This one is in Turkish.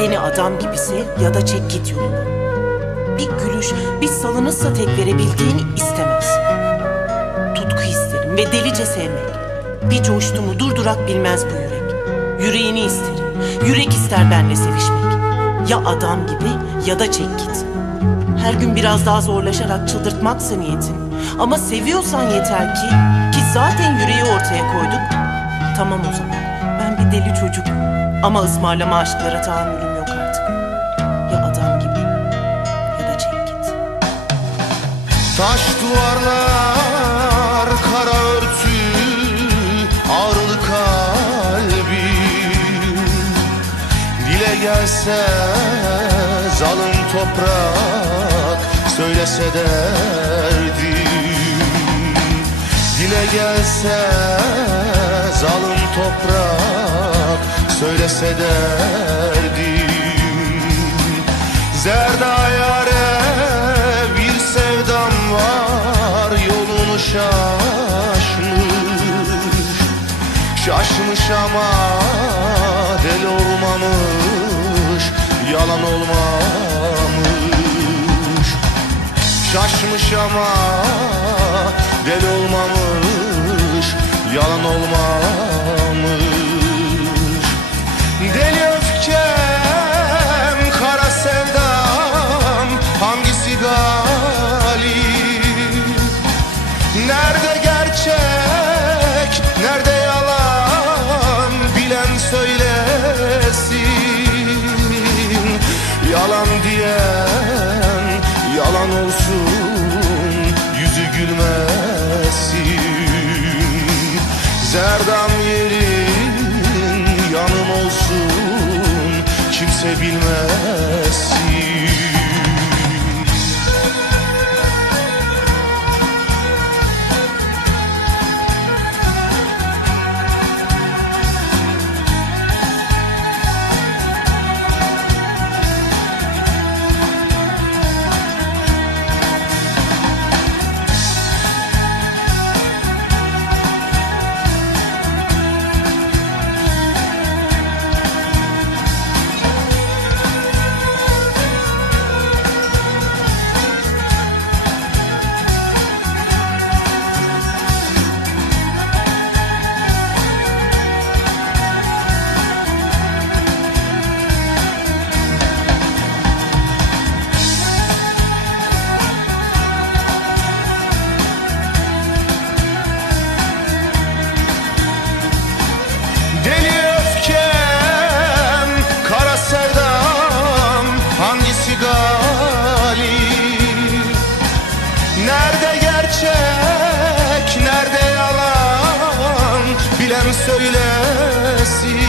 Beni adam gibi ya da çek git yoluna. Bir gülüş, bir salınızsa tek verebildiğini istemez. Tutku isterim ve delice sevmek. Bir coştu mu durdurak bilmez bu yürek. Yüreğini isterim. Yürek ister benle sevişmek. Ya adam gibi ya da çek git. Her gün biraz daha zorlaşarak çıldırtmaksa niyetin. Ama seviyorsan yeter ki, ki zaten yüreği ortaya koyduk. Tamam o zaman, deli çocuk. Ama ısmarlama aşklara tahammülüm yok artık. Ya adam gibi ya da çek git. Taş duvarlar, kara örtü, ağrılı kalbim Dile gelse zalim toprak, söylese derdim Dile gelse zalim toprak, söylese derdim. Zerda yare bir sevdam var yolunu şaşmış. Şaşmış ama deli olmamış yalan olmamış. Şaşmış ama deli olmamış yalan olmamış gerçek, nerede yalan bilen söylesin. Yalan diyen yalan olsun yüzü gülmesin. Zerdam yerin yanım olsun kimse bilmesin hangisi galip? Nerede gerçek, nerede yalan bilen söylesin